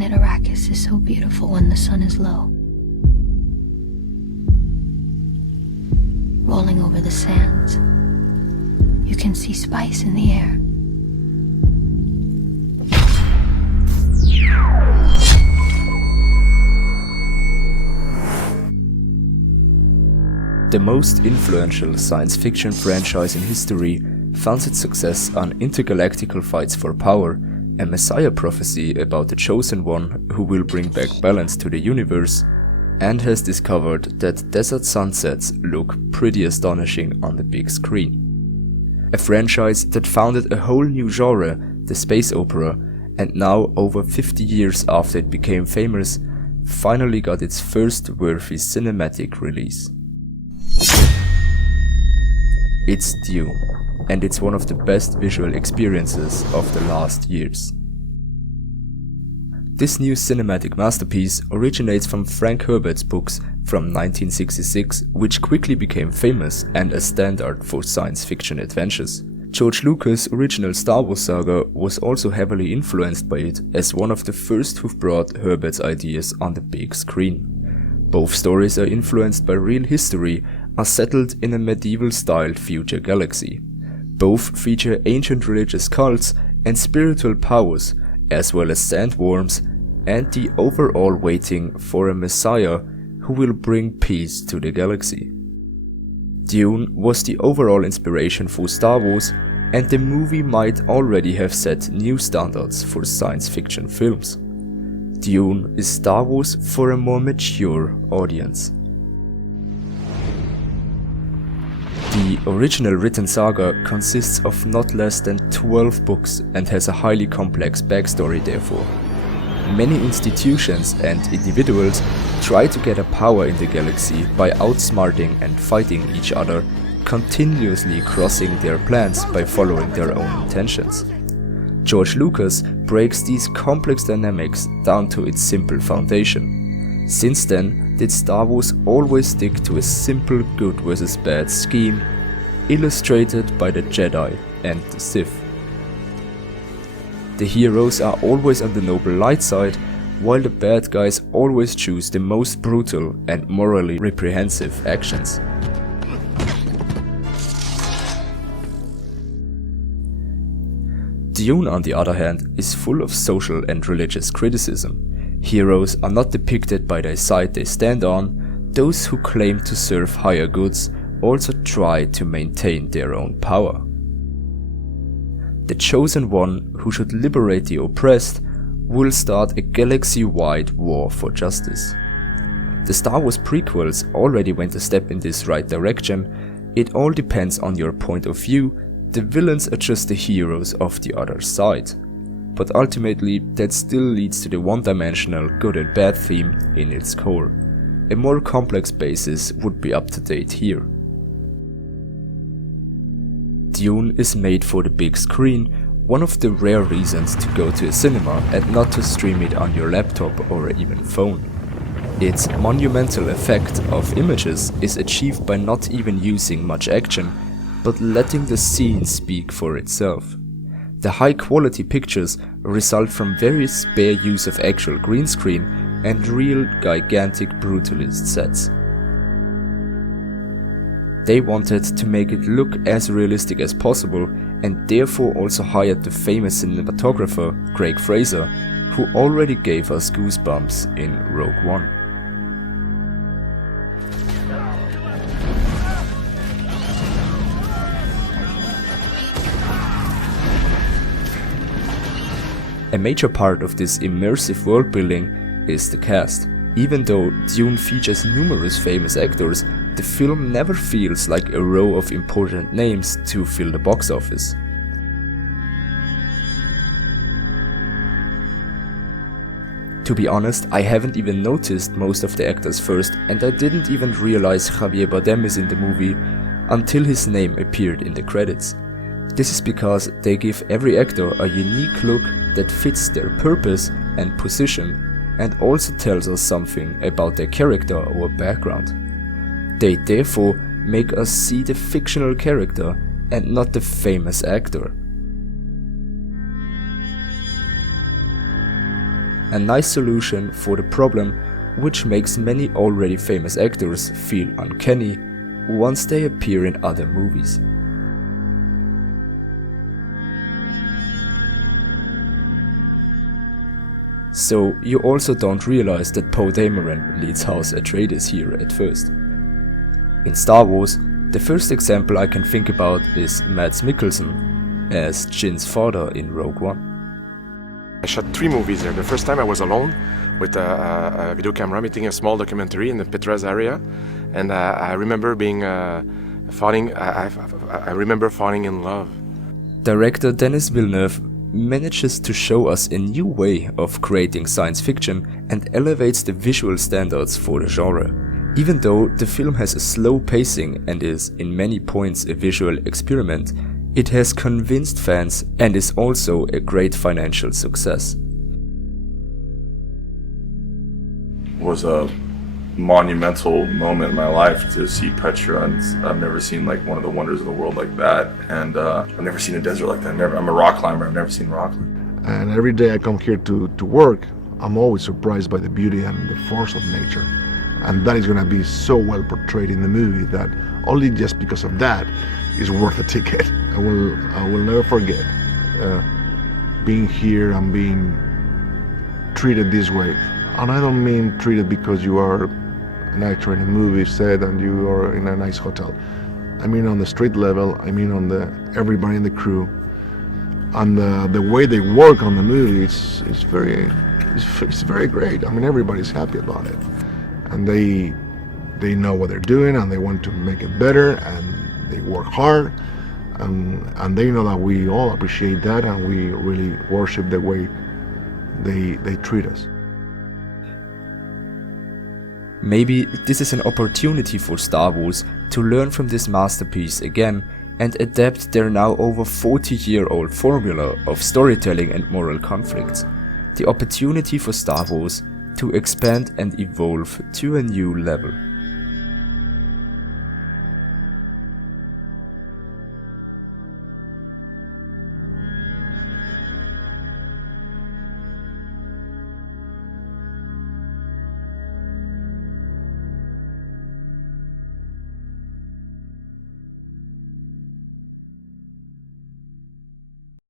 planet Arrakis is so beautiful when the sun is low. Rolling over the sands, you can see spice in the air. The most influential science fiction franchise in history founds its success on intergalactical fights for power, a messiah prophecy about the chosen one who will bring back balance to the universe, and has discovered that desert sunsets look pretty astonishing on the big screen. A franchise that founded a whole new genre, the space opera, and now over 50 years after it became famous, finally got its first worthy cinematic release. It's Dune, and it's one of the best visual experiences of the last years. This new cinematic masterpiece originates from Frank Herberts' books from 1966, which quickly became famous and a standard for science fiction adventures. George Lucas' original Star Wars saga was also heavily influenced by it, as one of the first who've brought Herberts' ideas on the big screen. Both stories are influenced by real history, are settled in a medieval-styled future galaxy. Both feature ancient religious cults and spiritual powers, as well as sandworms, and the overall waiting for a messiah who will bring peace to the galaxy. Dune was the overall inspiration for Star Wars, and the movie might already have set new standards for science fiction films. Dune is Star Wars for a more mature audience. The original written saga consists of not less than 12 books and has a highly complex backstory therefore. Many institutions and individuals try to get a power in the galaxy by outsmarting and fighting each other, continuously crossing their plans by following their own intentions. George Lucas breaks these complex dynamics down to its simple foundation. Since then, did Star Wars always stick to a simple good versus bad scheme, illustrated by the Jedi and the Sith. The heroes are always on the noble light side, while the bad guys always choose the most brutal and morally reprehensive actions. Dune, on the other hand, is full of social and religious criticism. Heroes are not depicted by the side they stand on. Those who claim to serve higher goods also try to maintain their own power. The chosen one who should liberate the oppressed will start a galaxy-wide war for justice. The Star Wars prequels already went a step in this right direction. It all depends on your point of view. The villains are just the heroes of the other side. But ultimately, that still leads to the one-dimensional good and bad theme in its core. A more complex basis would be up to date here. Dune is made for the big screen, one of the rare reasons to go to a cinema and not to stream it on your laptop or even phone. Its monumental effect of images is achieved by not even using much action, but letting the scene speak for itself. The high-quality pictures result from very spare use of actual green screen and real gigantic brutalist sets. They wanted to make it look as realistic as possible and therefore also hired the famous cinematographer Craig Fraser, who already gave us goosebumps in Rogue One. A major part of this immersive world building is the cast. Even though Dune features numerous famous actors, the film never feels like a row of important names to fill the box office. To be honest, I haven't even noticed most of the actors first, and I didn't even realize Javier Bardem is in the movie until his name appeared in the credits. This is because they give every actor a unique look that fits their purpose and position, and also tells us something about their character or background. They therefore make us see the fictional character and not the famous actor. a nice solution for the problem which makes many already famous actors feel uncanny once they appear in other movies. So you also don't realize that Poe Dameron leads House Atreides here at first. In Star Wars, the first example I can think about is Mads Mikkelsen as Jin's father in Rogue One. I shot 3 movies there. The first time I was alone with a video camera making a small documentary in the Petra's area, and I remember falling in love. Director Denis Villeneuve manages to show us a new way of creating science fiction and elevates the visual standards for the genre. Even though the film has a slow pacing and is in many points a visual experiment, it has convinced fans and is also a great financial success. It was a monumental moment in my life to see Petra, and I've never seen like one of the wonders of the world like that, and I've never seen a desert like that. I'm a rock climber, I've never seen rock climbing. And every day I come here to work, I'm always surprised by the beauty and the force of nature, and that is going to be so well portrayed in the movie that only just because of that is worth a ticket. I will never forget being here and being treated this way. And I don't mean treated because you are an actor in a movie set and you are in a nice hotel. I mean on the street level, I mean on everybody in the crew. And the way they work on the movie is very great. I mean, everybody's happy about it. And they know what they're doing and they want to make it better and they work hard. And they know that we all appreciate that and we really worship the way they treat us. Maybe this is an opportunity for Star Wars to learn from this masterpiece again and adapt their now over 40-year-old formula of storytelling and moral conflicts. The opportunity for Star Wars to expand and evolve to a new level.